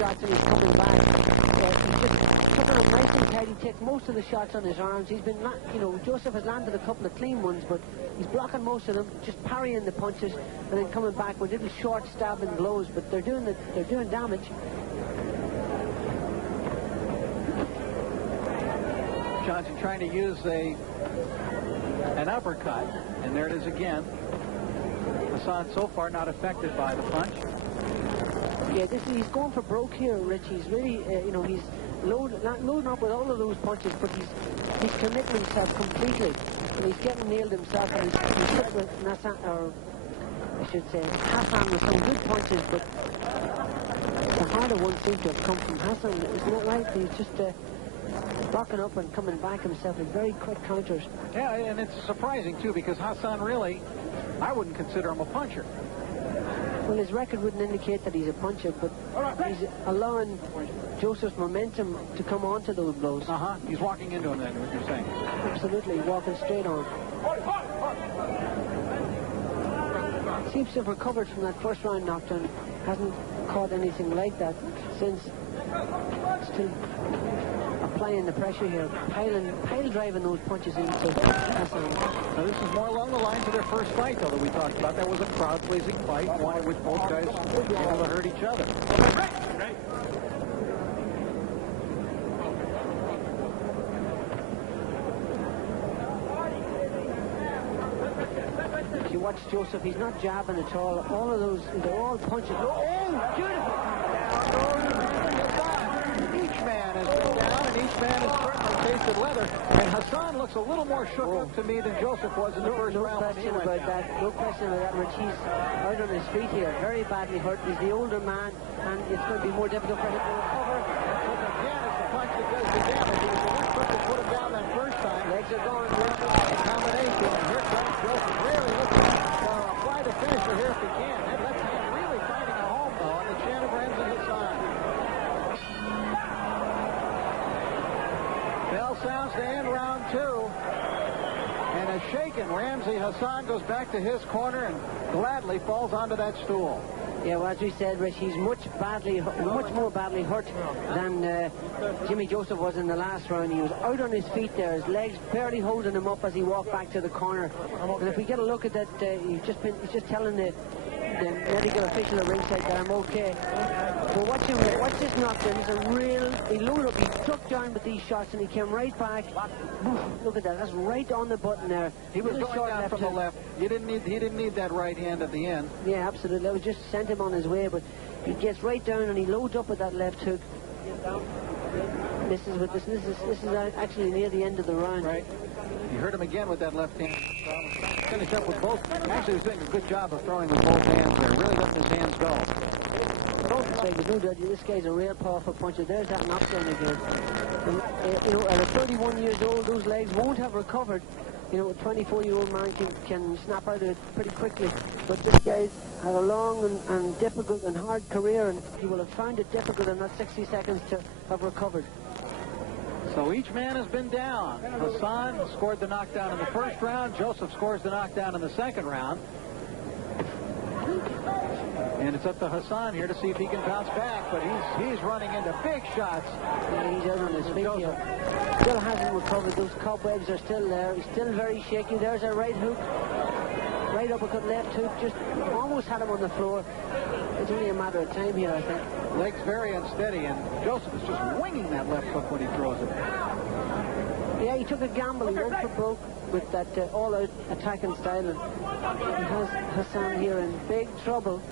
shots and he's coming back. He's just coming up nice and tight. He takes most of the shots on his arms. He's been, Joseph has landed a couple of clean ones, but he's blocking most of them, just parrying the punches and then coming back with little short stabbing blows. But they're doing damage. Johnson trying to use an uppercut, and there it is again. Hassan so far not affected by the punch. Yeah, he's going for broke here, Rich. He's really, he's not loading up with all of those punches, but he's committing himself completely, and he's getting nailed himself, and he's hit with Hassan, or I should say Hassan, with some good punches, but the harder one seems to have come from Hassan. Isn't that right? He's just blocking up and coming back himself with very quick counters. Yeah, and it's surprising too, because Hassan really, I wouldn't consider him a puncher. Well, his record wouldn't indicate that he's a puncher, but he's allowing Joseph's momentum to come onto those blows. He's walking into him then, what you're saying. Absolutely, walking straight on. Seems to have recovered from that first round knockdown. Hasn't caught anything like that since. Still applying the pressure here, pile driving those punches into Hassan. Now this is more along the lines of their first fight, though, that we talked about. That was a crowd-pleasing fight, one in which both guys were able to hurt each other. If you watch Joseph, he's not jabbing at all. All of those, they're all punches. Oh, beautiful! Each man has been down, and each man has certainly tasted leather. And Hassan looks a little more shook up to me than Joseph was in the first round. No question about that. No question about that, Rich. He's out on his feet here, very badly hurt. He's the older man, and it's going to be more difficult for him to recover. Again, it's the punch that does the damage. He was a little quick to put him down that first time. Legs are going. Combination. And here comes Joseph. Really looking to apply the finisher here if he can. That left hand really finding a home, though, on the chin of Ramzi Hassan. Bell sounds to end round two. And a shaken Ramzi Hassan goes back to his corner and gladly falls onto that stool. Yeah, well, as we said, Rich, he's much more badly hurt than Jimmy Joseph was in the last round. He was out on his feet there, his legs barely holding him up as he walked back to the corner. And if we get a look at that, he's just telling the medical official at ringside that I'm okay. But watch this knockdown. It's a real, he loaded up, he took down with these shots and he came right back. Look at that, that's right on the button there. He was going down from the left. He didn't need that right hand at the end. Yeah, absolutely. That was just sent him on his way, but he gets right down and he loads up with that left hook. This is actually near the end of the round. Right. You heard him again with that left hand. Finish up with both. Actually, he was doing a good job of throwing with both hands there. Really letting his hands go. This guy's a real powerful puncher. There's that knockdown again. And, at 31 years old, those legs won't have recovered. A 24-year-old man can snap out of it pretty quickly. But this guy's had a long and difficult and hard career, and he will have found it difficult in that 60 seconds to have recovered. So each man has been down. Hassan scored the knockdown in the first round. Joseph scores the knockdown in the second round. And it's up to Hassan here to see if he can bounce back, but he's running into big shots. Yeah, he's out on his feet here. Still hasn't recovered. Those cobwebs are still there. He's still very shaky. There's a right hook. Right uppercut, left hook. Just almost had him on the floor. It's only a matter of time here, I think. Legs very unsteady, and Joseph is just winging that left hook when he throws it. Yeah, he took a gamble. He went for broke with that all-out attacking style. And he has Hassan here in big trouble.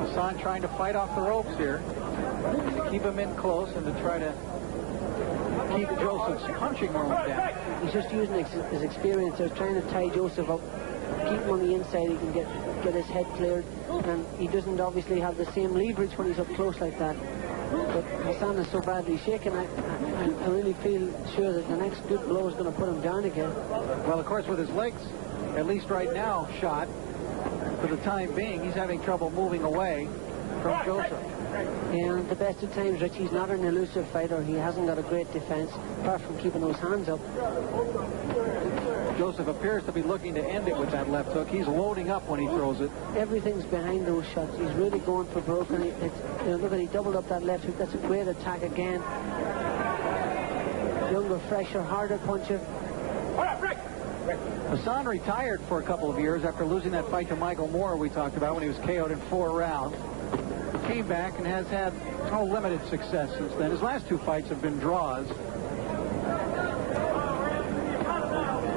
Hassan trying to fight off the ropes here, to keep him in close and to try to keep Joseph's punching room down. He's just using his experience. They're trying to tie Joseph up, keep him on the inside. He can get his head cleared, and he doesn't obviously have the same leverage when he's up close like that. But Hassan is so badly shaken, I really feel sure that the next good blow is going to put him down again. Well, of course, with his legs, at least right now, shot, for the time being, he's having trouble moving away from Joseph. And at the best of times, Rich, he's not an elusive fighter. He hasn't got a great defense, apart from keeping those hands up. Joseph appears to be looking to end it with that left hook. He's loading up when he throws it. Everything's behind those shots. He's really going for broke. And look at, he doubled up that left hook. That's a great attack again. Younger, fresher, harder puncher. Hassan retired for a couple of years after losing that fight to Michael Moore we talked about when he was KO'd in 4 rounds. Came back and has had limited success since then. His last 2 fights have been draws.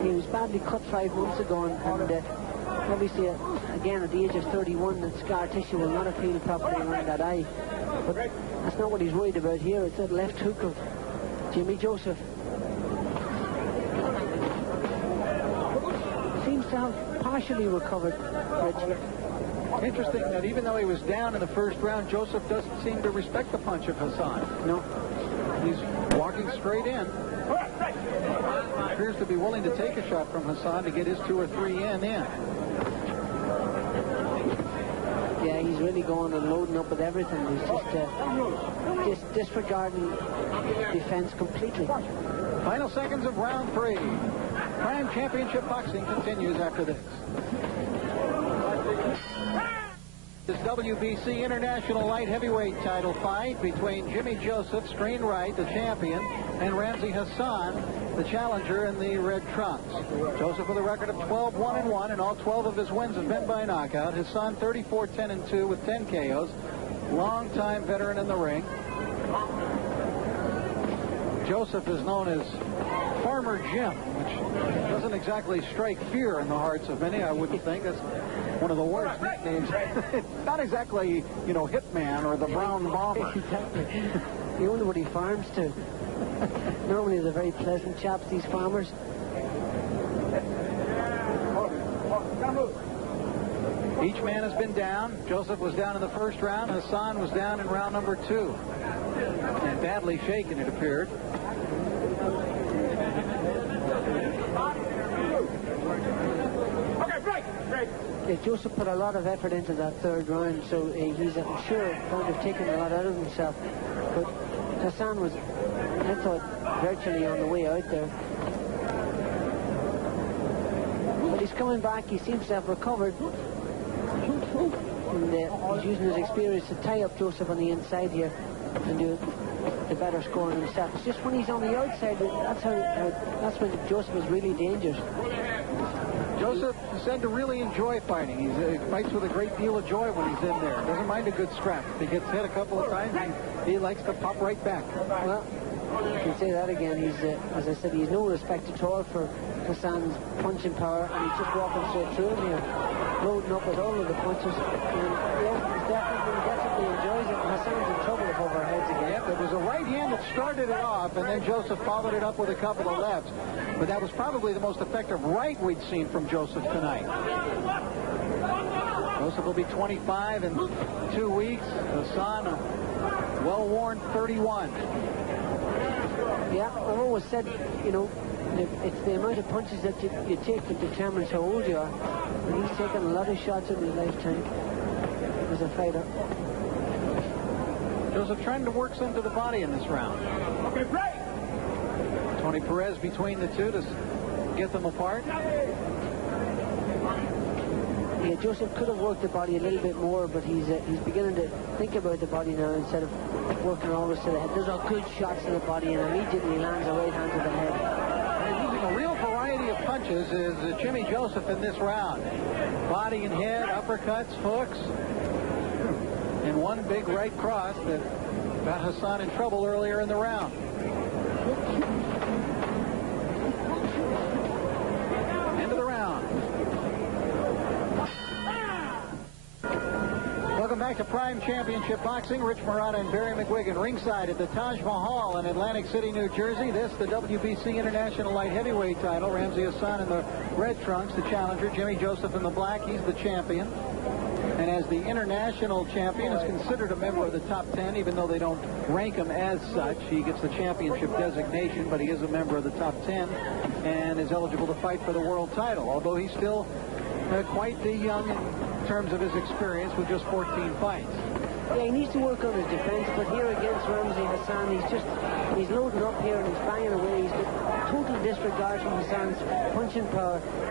He was badly cut 5 months ago, and obviously, again, at the age of 31, that scar tissue will not have healed properly around that eye. But that's not what he's worried about here. It's that left hook of Jimmy Joseph. Seems to have partially recovered, Reggie. Interesting that even though he was down in the first round, Joseph doesn't seem to respect the punch of Hassan. No. He's walking straight in. Appears to be willing to take a shot from Hassan to get his 2 or 3 in. Yeah, he's really going and loading up with everything. He's just disregarding defense completely. Final seconds of round 3. Prime Championship Boxing continues after this. This WBC International Light Heavyweight title fight between Jimmy Joseph, screen right, the champion, and Ramzi Hassan, the challenger in the red trunks. Joseph with a record of 12-1-1, and all 12 of his wins have been by knockout. Hassan 34-10-2 with 10 KOs. Long-time veteran in the ring. Joseph is known as Farmer Jim, which doesn't exactly strike fear in the hearts of many, I wouldn't think. That's one of the worst nicknames. Not exactly, Hitman or the Brown Bomber. Exactly. You wonder what he farms to. Normally they're very pleasant chaps, these farmers. Each man has been down. Joseph was down in the first round. Hassan was down in round number 2. And badly shaken, it appeared. Yeah, Joseph put a lot of effort into that 3rd round, so he's, I'm sure, going to have taken a lot out of himself. But Hassan was, I thought, virtually on the way out there. But he's coming back. He seems to have recovered. And he's using his experience to tie up Joseph on the inside here and do the better scoring himself. It's just when he's on the outside, that's when Joseph is really dangerous. Joseph is said to really enjoy fighting. He fights with a great deal of joy when he's in there. Doesn't mind a good scrap. If he gets hit a couple of times, he likes to pop right back. Well, you can say that again. He's, as I said, he's no respect at all for Hassan's punching power, and he's just walking straight through him here, loading up with all of the punches. And yeah, he definitely enjoys it. Hassan's in trouble above our heads again. Yep, it was a right hand that started it off, and then Joseph followed it up with a couple of lefts. But that was probably the most effective right we'd seen from Joseph tonight. Joseph will be 25 in 2 weeks. Hassan, a well-worn 31. Yeah, I've always said, it's the amount of punches that you take that determines how old you are. And he's taken a lot of shots in his lifetime as a fighter. Joseph trying to work some to the body in this round. Okay, break! Tony Perez between the two to get them apart. Yeah, Joseph could have worked the body a little bit more, but he's beginning to think about the body now instead of working always to the head. Those are good shots to the body, and immediately lands a right hand to the head. And using a real variety of punches is Jimmy Joseph in this round. Body and head, uppercuts, hooks, and one big right cross that got Hassan in trouble earlier in the round. End of the round. Welcome back to Prime Championship Boxing. Rich Marotta and Barry McGuigan ringside at the Taj Mahal in Atlantic City, New Jersey. This, the WBC International Light Heavyweight title. Ramzi Hassan in the red trunks, the challenger. Jimmy Joseph in the black, he's the champion. And as the international champion, is considered a member of the top 10, even though they don't rank him as such. He gets the championship designation, but he is a member of the top 10 and is eligible to fight for the world title, although he's still quite young in terms of his experience with just 14 fights. Yeah, he needs to work on his defense, but here against Ramzi Hassan, he's loading up here and he's banging away. He's total disregard for Hassan's punching power.